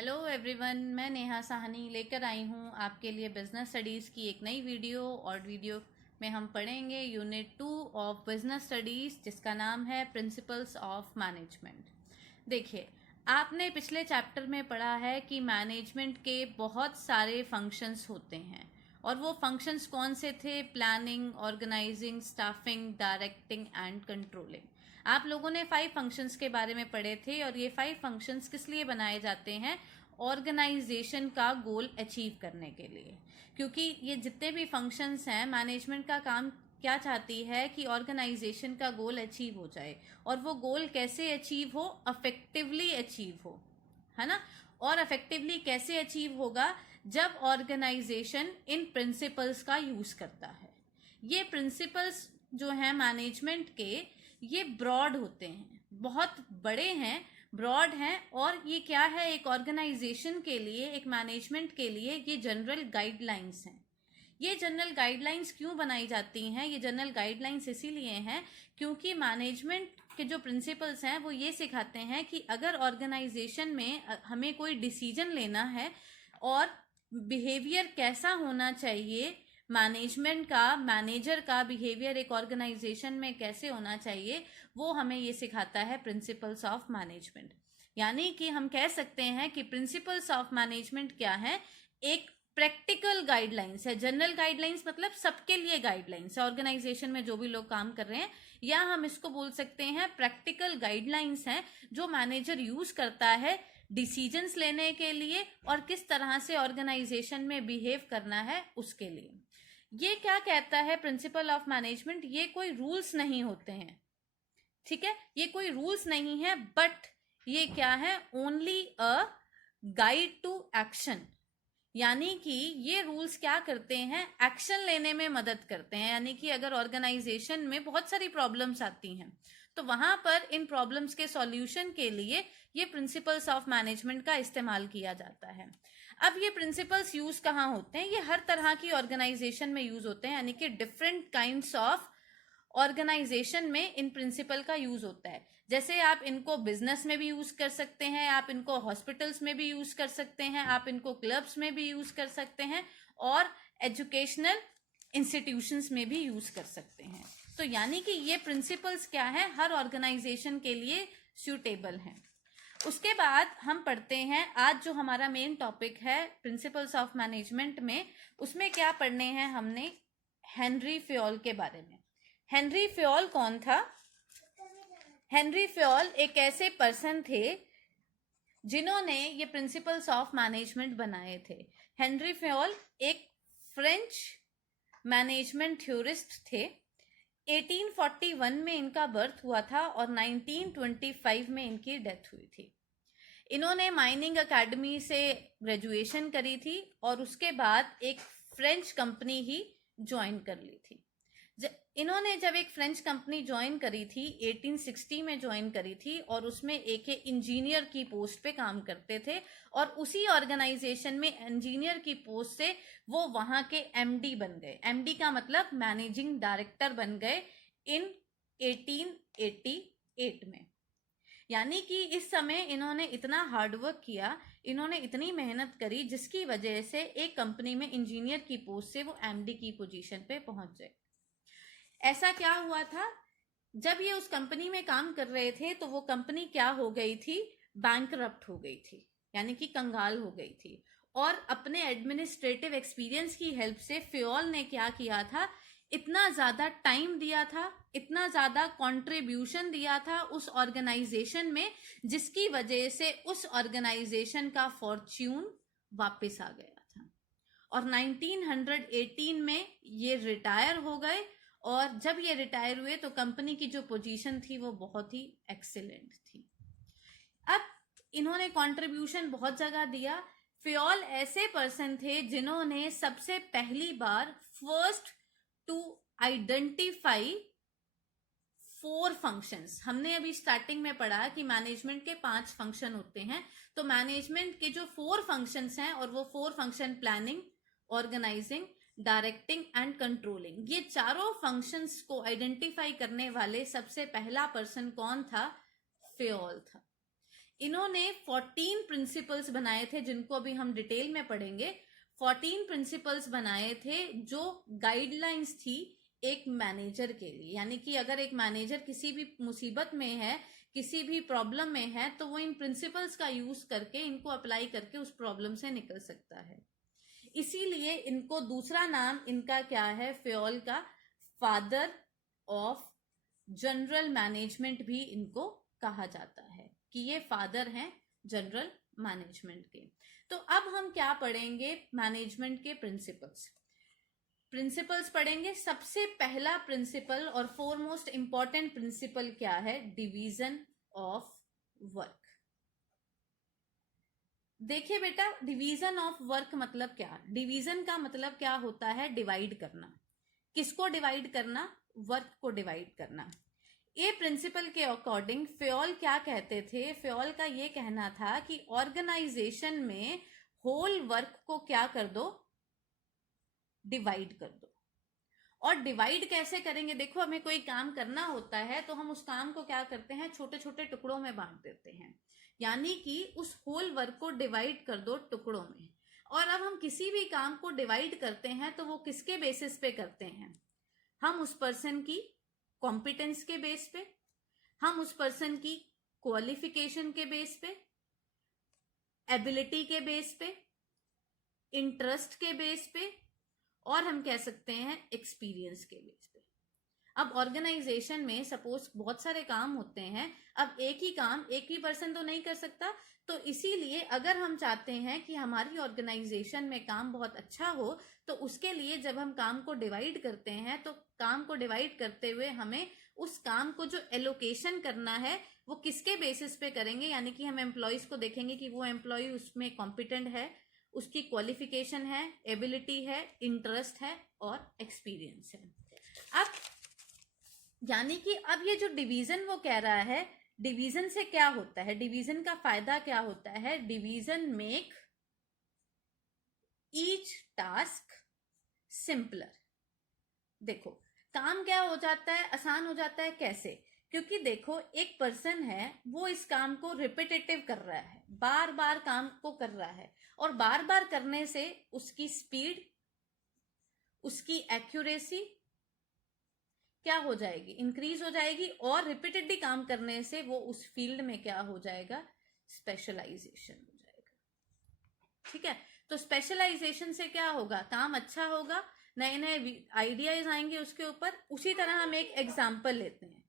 Hello everyone, मैं नेहा साहनी लेकर आई हूँ आपके लिए बिजनेस स्टडीज़ की एक नई वीडियो। और वीडियो में हम पढ़ेंगे यूनिट 2 ऑफ बिजनेस स्टडीज़, जिसका नाम है प्रिंसिपल्स ऑफ मैनेजमेंट। देखिए, आपने पिछले चैप्टर में पढ़ा है कि मैनेजमेंट के बहुत सारे फंक्शंस होते हैं। और वो फंक्शंस कौन से थे? Planning, organising, staffing, directing and controlling. आप लोगों ने 5 फंक्शंस के बारे में पढ़े थे। और ये 5 फंक्शंस किस लिए बनाए जाते हैं? ऑर्गेनाइजेशन का गोल अचीव करने के लिए। क्योंकि ये जितने भी फंक्शंस हैं, मैनेजमेंट का काम क्या चाहती है कि ऑर्गेनाइजेशन का गोल अचीव हो जाए। और वो गोल कैसे अचीव हो? अफेक्टिवली अचीव हो, है ना। और अफेक्टिवली कैसे अचीव होगा? जब ऑर्गेनाइजेशन इन प्रिंसिपल्स का यूज करता है। ये प्रिंसिपल्स जो हैं मैनेजमेंट के, ये ब्रॉड होते हैं, बहुत बड़े हैं, ब्रॉड हैं। और ये क्या है? एक ऑर्गेनाइजेशन के लिए, एक मैनेजमेंट के लिए ये जनरल गाइडलाइंस हैं। ये जनरल गाइडलाइंस क्यों बनाई जाती हैं? ये जनरल गाइडलाइंस इसीलिए हैं क्योंकि मैनेजमेंट के जो प्रिंसिपल्स हैं वो ये सिखाते हैं कि अगर ऑर्गेनाइजेशन में हमें कोई डिसीजन लेना है और बिहेवियर कैसा होना चाहिए, मैनेजमेंट का, मैनेजर का बिहेवियर एक ऑर्गेनाइजेशन में कैसे होना चाहिए, वो हमें ये सिखाता है प्रिंसिपल्स ऑफ मैनेजमेंट। यानी कि हम कह सकते हैं कि प्रिंसिपल्स ऑफ मैनेजमेंट क्या है? एक प्रैक्टिकल गाइडलाइंस है। जनरल गाइडलाइंस मतलब सबके लिए गाइडलाइंस है, ऑर्गेनाइजेशन में जो भी लोग काम कर रहे हैं। या हम इसको बोल सकते हैं प्रैक्टिकल गाइडलाइंस हैं जो मैनेजर यूज करता है डिसीजंस लेने के लिए और किस तरह से ऑर्गेनाइजेशन में बिहेव करना है उसके लिए। ये क्या कहता है प्रिंसिपल ऑफ मैनेजमेंट? ये कोई रूल्स नहीं होते हैं, ठीक है। ये कोई रूल्स नहीं है, बट ये क्या है? Only a guide to action. यानी कि ये रूल्स क्या करते हैं? एक्शन लेने में मदद करते हैं। यानी कि अगर ऑर्गेनाइजेशन में बहुत सारी प्रॉब्लम्स आती हैं तो वहां पर इन प्रॉब्लम्स के सॉल्यूशन के लिए ये प्रिंसिपल्स ऑफ मैनेजमेंट का इस्तेमाल किया जाता है। अब ये प्रिंसिपल्स यूज कहाँ होते हैं? ये हर तरह की ऑर्गेनाइजेशन में यूज होते हैं। यानी कि डिफरेंट काइंड्स ऑफ ऑर्गेनाइजेशन में इन प्रिंसिपल का यूज होता है। जैसे आप इनको बिजनेस में भी यूज कर सकते हैं, आप इनको हॉस्पिटल्स में भी यूज कर सकते हैं, आप इनको क्लब्स में भी यूज कर सकते हैं और एजुकेशनल इंस्टीट्यूशंस में भी यूज कर सकते हैं। तो यानी कि ये प्रिंसिपल्स क्या है? हर ऑर्गेनाइजेशन के लिए सूटेबल हैं। उसके बाद हम पढ़ते हैं, आज जो हमारा मेन टॉपिक है प्रिंसिपल्स ऑफ मैनेजमेंट में, उसमें क्या पढ़ने हैं हमने? हेनरी फ्योल के बारे में। हेनरी फ्योल कौन था? हेनरी फ्योल एक ऐसे पर्सन थे जिन्होंने ये प्रिंसिपल्स ऑफ मैनेजमेंट बनाए थे। हेनरी फ्योल एक फ्रेंच मैनेजमेंट थ्योरिस्ट थे। 1841 में इनका बर्थ हुआ था और 1925 में इनकी डेथ हुई थी। इन्होंने माइनिंग एकेडमी से ग्रेजुएशन करी थी और उसके बाद एक फ्रेंच कंपनी ही ज्वाइन कर ली थी। इन्होंने जब एक फ्रेंच कंपनी ज्वाइन करी थी, 1860 में ज्वाइन करी थी, और उसमें एक इंजीनियर की पोस्ट पे काम करते थे। और उसी ऑर्गेनाइजेशन में इंजीनियर की पोस्ट से वो वहां के एमडी बन गए। एमडी का मतलब मैनेजिंग डायरेक्टर बन गए इन 1888 में। यानी कि इस समय इन्होंने इतना हार्डवर्क किया, इन्होंने इतनी मेहनत करी, जिसकी वजह से एक कंपनी में इंजीनियर की पोस्ट से वो एमडी की पोजीशन पे पहुंच गए। ऐसा क्या हुआ था? जब ये उस कंपनी में काम कर रहे थे तो वो कंपनी क्या हो गई थी? बैंकरप्ट हो गई थी, यानी कि कंगाल हो गई थी। और अपने एडमिनिस्ट्रेटिव एक्सपीरियंस की हेल्प से फ्योल ने क्या किया था? इतना ज्यादा टाइम दिया था, इतना ज्यादा कंट्रीब्यूशन दिया था उस ऑर्गेनाइजेशन में, जिसकी वजह से उस ऑर्गेनाइजेशन का फॉर्च्यून वापस आ गया था। और 1918 में ये रिटायर हो गए। और जब ये रिटायर हुए तो कंपनी की जो पोजीशन थी वो बहुत ही एक्सीलेंट थी। अब इन्होंने कंट्रीब्यूशन बहुत जगह दिया। फ्योल ऐसे पर्सन थे जिन्होंने सबसे पहली बार फर्स्ट टू आइडेंटिफाई 4 फंक्शंस। हमने अभी स्टार्टिंग में पढ़ा कि मैनेजमेंट के 5 फंक्शन होते हैं। तो मैनेजमेंट के जो 4 फंक्शंस हैं, और वो 4 function planning, organising, directing and controlling, ये चारों फंक्शंस को आइडेंटिफाई करने वाले सबसे पहला पर्सन कौन था? फ्योल था। इन्होंने 14 प्रिंसिपल्स बनाए थे, जिनको अभी हम डिटेल में पढ़ेंगे। 14 प्रिंसिपल्स बनाए थे जो गाइडलाइंस थी एक मैनेजर के लिए, यानी कि अगर एक मैनेजर किसी भी मुसीबत में है, किसी भी प्रॉब्लम में है, तो वो इन प्रिंसिपल्स का यूज करके, इनको अप्लाई करके उस प्रॉब्लम से निकल सकता है। इसीलिए इनको दूसरा नाम इनका क्या है, फ्योल का फादर ऑफ जनरल मैनेजमेंट भी इनको कहा जाता है, कि ये फादर हैं जनरल मैनेजमेंट के। तो अब हम क्या पढ़ेंगे, मैनेजमेंट के प्रिंसिपल्स पढ़ेंगे। सबसे पहला प्रिंसिपल और फोरमोस्ट इंपॉर्टेंट प्रिंसिपल क्या है, डिवीजन ऑफ वर्क। देखिए बेटा, डिवीजन ऑफ वर्क मतलब क्या, डिवीजन का मतलब क्या होता है, डिवाइड करना। किसको डिवाइड करना, वर्क को डिवाइड करना। ये प्रिंसिपल के अकॉर्डिंग फ्योल क्या कहते थे, फ्योल का ये कहना था कि ऑर्गेनाइजेशन में होल वर्क को क्या कर दो, डिवाइड कर दो। और डिवाइड कैसे करेंगे, देखो हमें कोई काम करना होता है तो हम उस काम को क्या करते हैं, छोटे छोटे टुकड़ों में बांट देते हैं, यानी कि उस होल वर्क को डिवाइड कर दो टुकड़ों में। और अब हम किसी भी काम को डिवाइड करते हैं तो वो किसके बेसिस पे करते हैं, हम उस पर्सन की कॉम्पिटेंस के बेस पे, हम उस पर्सन की क्वालिफिकेशन के बेस पे, एबिलिटी के बेस पे, इंटरेस्ट के बेस पे, और हम कह सकते हैं एक्सपीरियंस के बेस पे। अब ऑर्गेनाइजेशन में सपोज बहुत सारे काम होते हैं, अब एक ही काम एक ही पर्सन तो नहीं कर सकता, तो इसीलिए अगर हम चाहते हैं कि हमारी ऑर्गेनाइजेशन में काम बहुत अच्छा हो, तो उसके लिए जब हम काम को डिवाइड करते हैं, तो काम को डिवाइड करते हुए हमें उस काम को जो एलोकेशन करना है वो किसके बेसिस पे करेंगे, यानी कि हम एम्प्लॉयज को देखेंगे कि वो एम्प्लॉय उसमें कॉम्पिटेंट है, उसकी क्वालिफिकेशन है, एबिलिटी है, इंटरेस्ट है और एक्सपीरियंस है। अब यानी कि अब ये जो डिवीजन वो कह रहा है, डिवीजन से क्या होता है, डिवीजन का फायदा क्या होता है, division make each task simpler. देखो काम क्या हो जाता है, आसान हो जाता है, कैसे, क्योंकि देखो एक पर्सन है, वो इस काम को रिपीटेटिव कर रहा है, बार बार काम को कर रहा है, और बार बार करने से उसकी स्पीड, उसकी एक्यूरेसी क्या हो जाएगी, इंक्रीज हो जाएगी, और रिपीटेडली काम करने से वो उस फील्ड में क्या हो जाएगा, स्पेशलाइजेशन हो जाएगा। ठीक है, तो स्पेशलाइजेशन से क्या होगा, काम अच्छा होगा, नए नए आइडियाज आएंगे उसके ऊपर। उसी तरह हम एक एग्जाम्पल लेते हैं।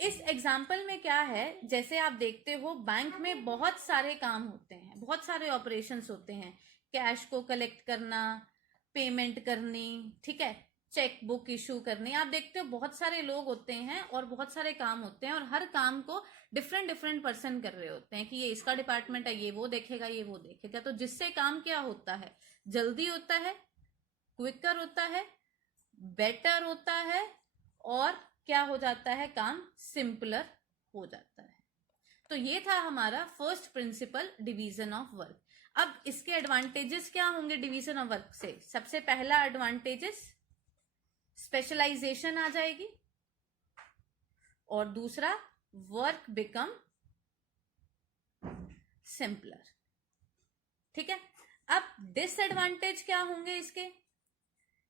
इस एग्जाम्पल में क्या है, जैसे आप देखते हो बैंक में बहुत सारे काम होते हैं, बहुत सारे ऑपरेशंस होते हैं, कैश को कलेक्ट करना, पेमेंट करनी, ठीक है, चेक बुक इशू करनी, आप देखते हो बहुत सारे लोग होते हैं और बहुत सारे काम होते हैं, और हर काम को डिफरेंट डिफरेंट पर्सन कर रहे होते हैं, कि ये इसका डिपार्टमेंट है, ये वो देखेगा, ये वो देखेगा। तो जिससे काम क्या होता है, जल्दी होता है, क्विकर होता है, बेटर होता है, और क्या हो जाता है, काम सिंपलर हो जाता है। तो ये था हमारा first principle, division of work. अब इसके एडवांटेजेस क्या होंगे डिवीजन ऑफ वर्क से, सबसे पहला एडवांटेजेस, स्पेशलाइजेशन आ जाएगी, और दूसरा वर्क बिकम सिंपलर। ठीक है, अब डिसएडवांटेज क्या होंगे इसके,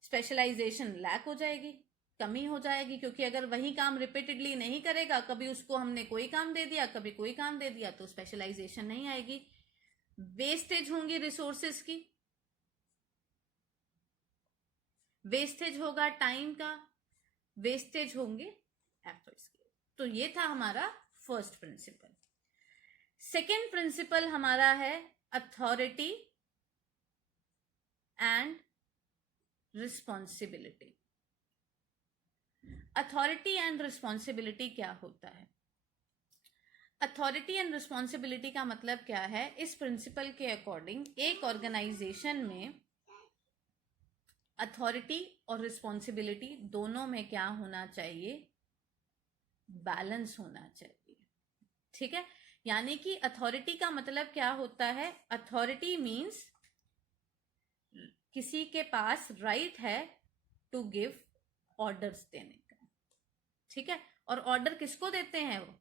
स्पेशलाइजेशन लैक हो जाएगी, कमी हो जाएगी, क्योंकि अगर वही काम रिपीटेडली नहीं करेगा, कभी उसको हमने कोई काम दे दिया, कभी कोई काम दे दिया, तो स्पेशलाइजेशन नहीं आएगी। वेस्टेज होंगी रिसोर्सेज की, वेस्टेज होगा टाइम का, वेस्टेज होंगे एफर्ट्स के। तो ये था हमारा फर्स्ट प्रिंसिपल। सेकेंड प्रिंसिपल हमारा है authority and responsibility. Authority and responsibility क्या होता है, अथॉरिटी एंड रिस्पॉन्सिबिलिटी का मतलब क्या है, इस प्रिंसिपल के अकॉर्डिंग एक ऑर्गेनाइजेशन में अथॉरिटी और रिस्पॉन्सिबिलिटी दोनों में क्या होना चाहिए, बैलेंस होना चाहिए। ठीक है, यानी कि अथॉरिटी का मतलब क्या होता है, अथॉरिटी मीन्स किसी के पास राइट है टू गिव ऑर्डर्स देने का। ठीक है, और ऑर्डर किसको देते हैं, वो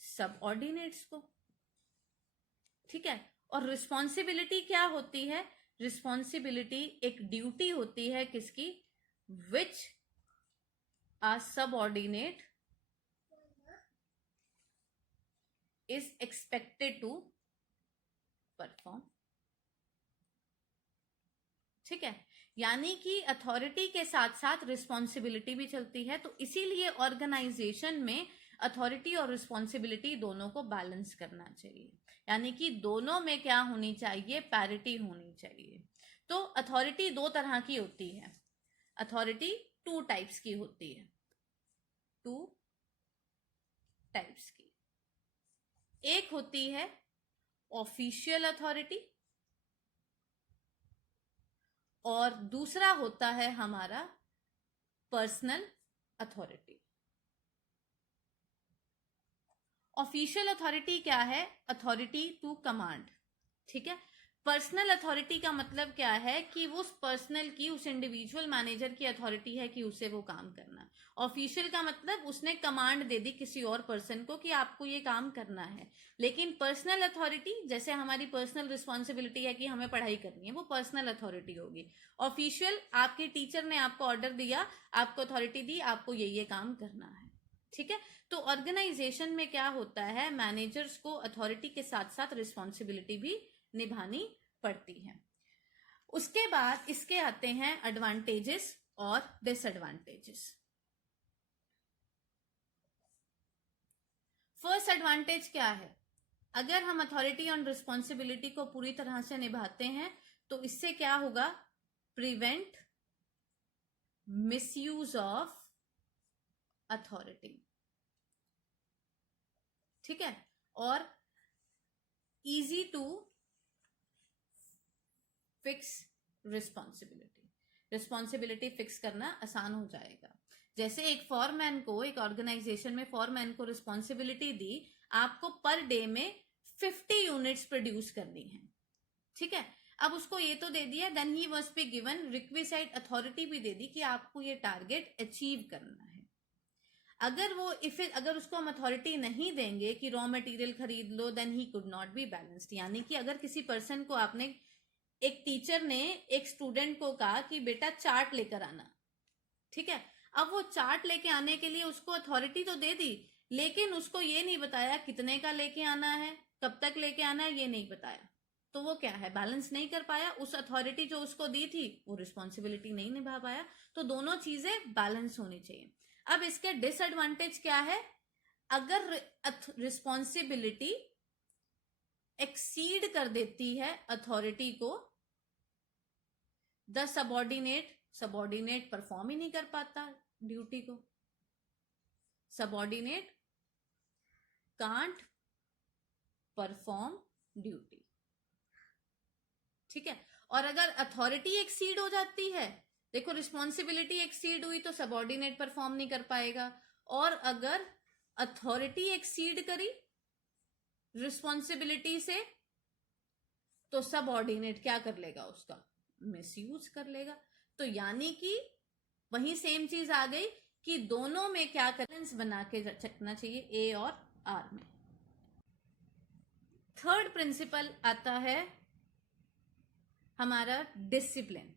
सबऑर्डिनेट्स को। ठीक है, और रिस्पॉन्सिबिलिटी क्या होती है? रिस्पॉन्सिबिलिटी एक ड्यूटी होती है किसकी? Which a subordinate is expected to perform. ठीक है, यानी कि अथॉरिटी के साथ साथ रिस्पॉन्सिबिलिटी भी चलती है। तो इसीलिए ऑर्गेनाइजेशन में अथॉरिटी और रिस्पॉन्सिबिलिटी दोनों को बैलेंस करना चाहिए, यानी कि दोनों में क्या होनी चाहिए? पैरिटी होनी चाहिए। तो अथॉरिटी दो तरह की होती है। अथॉरिटी टू टाइप्स की होती है, टू टाइप्स की। एक होती है ऑफिशियल अथॉरिटी और दूसरा होता है हमारा पर्सनल अथॉरिटी। ऑफिशियल अथॉरिटी क्या है? Authority to command. ठीक है, पर्सनल अथॉरिटी का मतलब क्या है कि वो उस पर्सनल की, उस इंडिविजुअल मैनेजर की अथॉरिटी है कि उसे वो काम करना। ऑफिशियल का मतलब उसने कमांड दे दी किसी और पर्सन को कि आपको ये काम करना है। लेकिन पर्सनल अथॉरिटी, जैसे हमारी पर्सनल रिस्पॉन्सिबिलिटी है कि हमें पढ़ाई करनी है, वो पर्सनल अथॉरिटी होगी। ऑफिशियल, आपके टीचर ने आपको ऑर्डर दिया, आपको अथॉरिटी दी, आपको ये काम करना है। ठीक है, तो ऑर्गेनाइजेशन में क्या होता है? मैनेजर्स को अथॉरिटी के साथ साथ रिस्पॉन्सिबिलिटी भी निभानी पड़ती है। उसके बाद इसके आते हैं एडवांटेजेस और डिसएडवांटेजेस। फर्स्ट एडवांटेज क्या है? अगर हम अथॉरिटी और रिस्पॉन्सिबिलिटी को पूरी तरह से निभाते हैं तो इससे क्या होगा? Prevent misuse of authority. ठीक है, और easy to fix responsibility. Responsibility fix करना आसान हो जाएगा। जैसे एक फॉरमैन को, एक ऑर्गेनाइजेशन में फॉरमैन को रिस्पॉन्सिबिलिटी दी, आपको पर डे में 50 यूनिट्स प्रोड्यूस करनी है। ठीक है, अब उसको ये तो दे दिया, then he must be given requisite authority भी दे दी कि आपको ये टारगेट अचीव करना है। अगर उसको हम अथॉरिटी नहीं देंगे कि रॉ मटेरियल खरीद लो, then he could not be balanced. यानी कि अगर किसी पर्सन को आपने, एक टीचर ने एक स्टूडेंट को कहा कि बेटा चार्ट लेकर आना, ठीक है, अब वो चार्ट लेके आने के लिए उसको अथॉरिटी तो दे दी, लेकिन उसको ये नहीं बताया कितने का लेके आना है, कब तक लेके आना है, ये नहीं बताया। तो वो क्या है? बैलेंस नहीं कर पाया। उस अथॉरिटी जो उसको दी थी वो रिस्पॉन्सिबिलिटी नहीं निभा पाया। तो दोनों चीजें बैलेंस होनी चाहिए। अब इसके डिसएडवांटेज क्या है? अगर रिस्पॉन्सिबिलिटी एक्सीड कर देती है अथॉरिटी को, द सबऑर्डिनेट परफॉर्म ही नहीं कर पाता ड्यूटी को। Subordinate can't perform duty. ठीक है, और अगर अथॉरिटी एक्सीड हो जाती है, देखो रिस्पॉन्सिबिलिटी एक्सीड हुई तो सबऑर्डिनेट परफॉर्म नहीं कर पाएगा, और अगर अथॉरिटी एक्सीड करी रिस्पॉन्सिबिलिटी से तो सबऑर्डिनेट क्या कर लेगा? उसका मिसयूज कर लेगा। तो यानी कि वही सेम चीज आ गई कि दोनों में क्या बैलेंस बना के रखना चाहिए, ए और आर में। थर्ड प्रिंसिपल आता है हमारा डिसिप्लिन।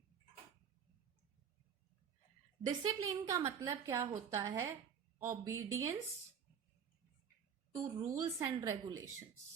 डिसिप्लिन का मतलब क्या होता है? Obedience to rules and regulations.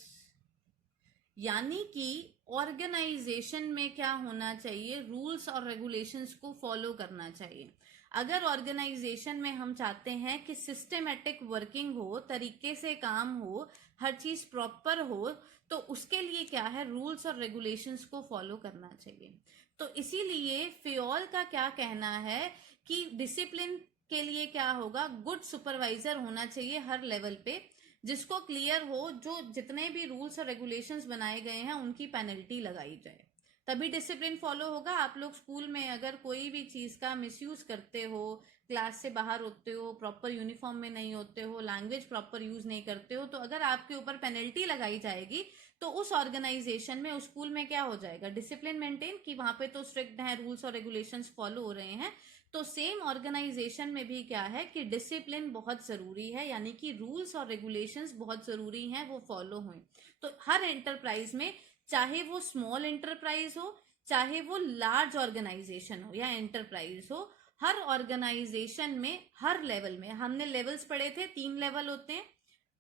यानी कि ऑर्गेनाइजेशन में क्या होना चाहिए? रूल्स और रेगुलेशंस को फॉलो करना चाहिए। अगर ऑर्गेनाइजेशन में हम चाहते हैं कि सिस्टमेटिक वर्किंग हो, तरीके से काम हो, हर चीज प्रॉपर हो, तो उसके लिए क्या है? रूल्स और रेगुलेशंस को फॉलो करना चाहिए। तो इसीलिए फियोल का क्या कहना है कि डिसिप्लिन के लिए क्या होगा? गुड सुपरवाइजर होना चाहिए हर लेवल पे, जिसको क्लियर हो जो जितने भी रूल्स और रेगुलेशंस बनाए गए हैं उनकी पेनल्टी लगाई जाए, तभी डिसिप्लिन फॉलो होगा। आप लोग स्कूल में अगर कोई भी चीज का मिसयूज करते हो, क्लास से बाहर होते हो, प्रॉपर यूनिफॉर्म में नहीं होते हो, लैंग्वेज प्रॉपर यूज नहीं करते हो, तो अगर आपके ऊपर पेनल्टी लगाई जाएगी तो उस ऑर्गेनाइजेशन में, उस स्कूल में क्या हो जाएगा? डिसिप्लिन मेंटेन, कि वहां पे तो स्ट्रिक्ट है, रूल्स और रेगुलेशंस फॉलो हो रहे हैं, तो सेम ऑर्गेनाइजेशन में भी क्या है कि डिसिप्लिन बहुत जरूरी है, यानी कि रूल्स और रेगुलेशंस बहुत जरूरी हैं, वो फॉलो हुए। तो हर एंटरप्राइज में, चाहे वो स्मॉल एंटरप्राइज हो, चाहे वो लार्ज ऑर्गेनाइजेशन हो या एंटरप्राइज हो, हर ऑर्गेनाइजेशन में हर लेवल में, हमने लेवल्स पढ़े थे, 3 लेवल होते हैं,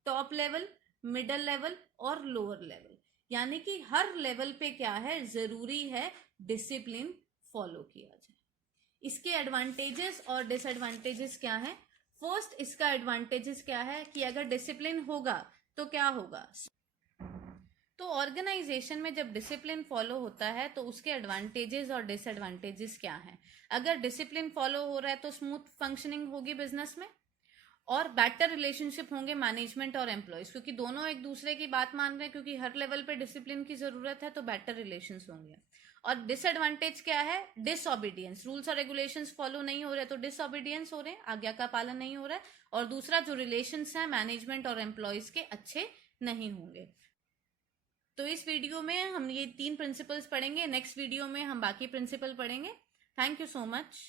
टॉप लेवल, मिडल लेवल और लोअर लेवल। यानी कि हर लेवल पे क्या है, जरूरी है डिसिप्लिन फॉलो किया जाए। इसके एडवांटेजेस और डिसएडवांटेजेस क्या है? फर्स्ट, इसका एडवांटेजेस क्या है कि अगर डिसिप्लिन होगा तो क्या होगा, तो ऑर्गेनाइजेशन में जब डिसिप्लिन फॉलो होता है तो उसके एडवांटेजेस और डिसएडवांटेजेस क्या हैं? अगर डिसिप्लिन फॉलो हो रहा है तो स्मूथ फंक्शनिंग होगी बिजनेस में, और बेटर रिलेशनशिप होंगे मैनेजमेंट और एम्प्लॉयज, क्योंकि दोनों एक दूसरे की बात मान रहे हैं, क्योंकि हर लेवल पे डिसिप्लिन की जरूरत है, तो बेटर रिलेशंस होंगे। और डिसएडवांटेज क्या है? डिसओबीडियंस, रूल्स और रेगुलेशंस फॉलो नहीं हो रहे तो डिसओबीडियंस हो रहे हैं, आज्ञा का पालन नहीं हो रहा है। और दूसरा, जो रिलेशंस हैं मैनेजमेंट और एम्प्लॉयज के, अच्छे नहीं होंगे। तो इस वीडियो में हम ये 3 प्रिंसिपल्स पढ़ेंगे, नेक्स्ट वीडियो में हम बाकी प्रिंसिपल पढ़ेंगे। Thank you so much.